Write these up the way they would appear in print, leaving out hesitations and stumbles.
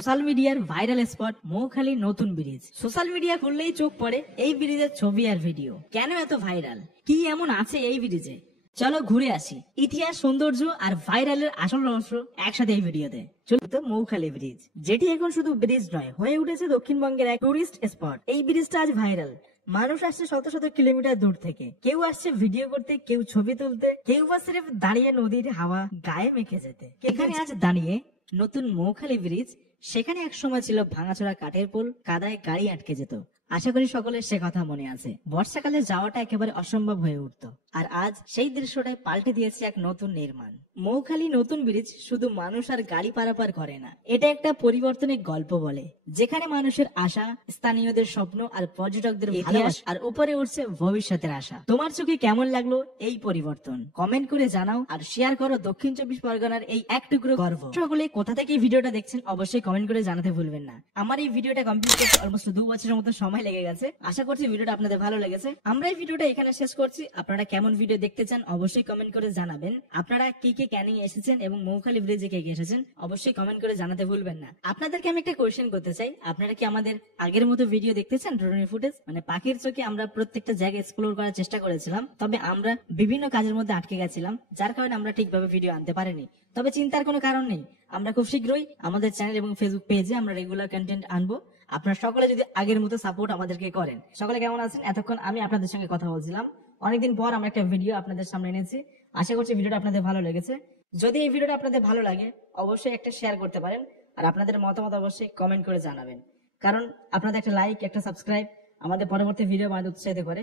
Social মিডিয়ার viral spot Moukhali নতুন bridge. Social media খুললেই চোখ পড়ে এই ব্রিজের ছবি আর ভিডিও। কেন এত ভাইরাল? কি এমন আছে এই ব্রিজে? চলো ঘুরে আসি। ইতিহাস, সৌন্দর্য আর ভাইরালের আসল রহস্য একসাথে এই ভিডিওতে। চলতো মৌখালী ব্রিজ, যেটি এখন শুধু ব্রিজ নয়, হয়ে উঠেছে দক্ষিণবঙ্গের এক টুরিস্ট স্পট। এই ব্রিজটা আজ ভাইরাল। মানুষ আসছে শত শত কিলোমিটার দূর থেকে। কেউ আসছে ভিডিও করতে, কেউ ছবি তুলতে, কেউ বা সির্ফ দাঁড়িয়ে নদীর হাওয়া গায়ে মেখে যেতে। এখানে আজ দাঁড়িয়ে নতুন মৌখালী ব্রিজ, সেখানে এক সময় ছিল ভাঙাচোরা কাঠের পোল, কাদায় গাড়ি আটকে যেত। আশা করি সকলের সে কথা মনে আছে। বর্ষাকালে যাওয়াটা একেবারে অসম্ভব হয়ে উঠত, আর আজ সেই দৃশ্যটাই পাল্টে দিয়েছে এক নতুন নির্মাণ। মৌখালী নতুন ব্রিজ শুধু মানুষ আর গাড়ি পারাপার করে না, এটা একটা পরিবর্তনের গল্প বলে, যেখানে মানুষের আশা, স্থানীয়দের স্বপ্ন আর পর্যটকদের ইতিহাস, আর উপরে উঠছে ভবিষ্যতের আশা। তোমার চোখে কেমন লাগলো এই পরিবর্তন? কমেন্ট করে জানাও আর শেয়ার করো দক্ষিণ চব্বিশ পরগনার এই এক টুকরো গর্ব। সকলে কোথা থেকে এই ভিডিওটা দেখছেন অবশ্যই কমেন্ট করে জানাতে ভুলবেন না। আমার এই ভিডিওটা কমপ্লিট করতে অলমোস্ট 2 বছরের মতো সময় লেগে গেছে। আশা করছি ভিডিওটা আপনাদের ভালো লেগেছে। আমরা এই ভিডিওটা এখানে শেষ করছি। আপনারা কেমন ভিডিও দেখতে চান অবশ্যই কমেন্ট করে জানাবেন। আপনারা কে কে ক্যানিং এসেছেন এবং মৌখালী ব্রিজে কে কে এসেছেন অবশ্যই কমেন্ট করে জানাতে ভুলবেন না। আপনাদেরকে আমি একটা কোয়েশ্চেন করতে চাই, আপনারা কি আমাদের আগের মতো ভিডিও দেখতে চান? ড্রোন ফুটেজ মানে পাখির চোখে আমরা প্রত্যেকটা জায়গা এক্সপ্লোর করার চেষ্টা করেছিলাম, তবে আমরা বিভিন্ন কাজের মধ্যে আটকে গেছিলাম, যার কারণে আমরা ঠিকভাবে ভিডিও আনতে পারিনি। তবে চিন্তার কোনো কারণ নেই, আমরা খুব শীঘ্রই আমাদের চ্যানেল এবং ফেসবুক পেজে আমরা রেগুলার কন্টেন্ট আনবো। আপনারা সকলে যদি আগের মতো সাপোর্ট আমাদেরকে করেন। সকলে কেমন আছেন? এতক্ষণ আমি আপনাদের সঙ্গে কথা বলছিলাম। অনেকদিন পর আমরা একটা ভিডিও আপনাদের সামনে এনেছি। আশা করছি ভিডিওটা আপনাদের ভালো লেগেছে। যদি এই ভিডিওটা আপনাদের ভালো লাগে অবশ্যই একটা শেয়ার করতে পারেন, আর আপনাদের মতামত অবশ্যই কমেন্ট করে জানাবেন, কারণ আপনাদের একটা লাইক, একটা সাবস্ক্রাইব আমাদের পরবর্তী ভিডিও বানাতে উৎসাহিত করে।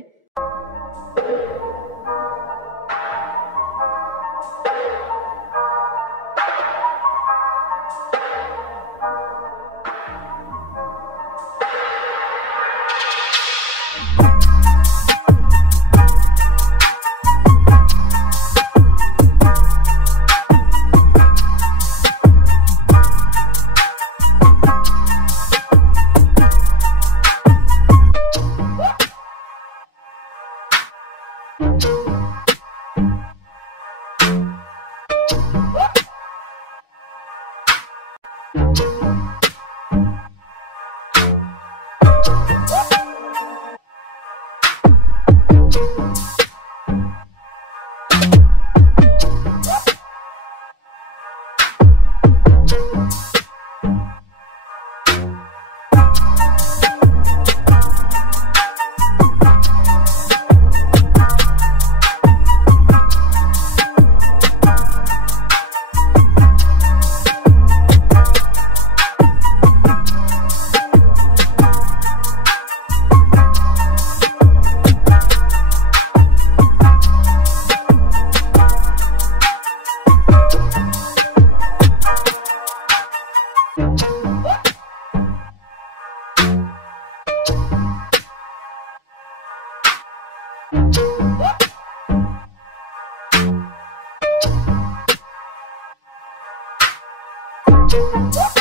What?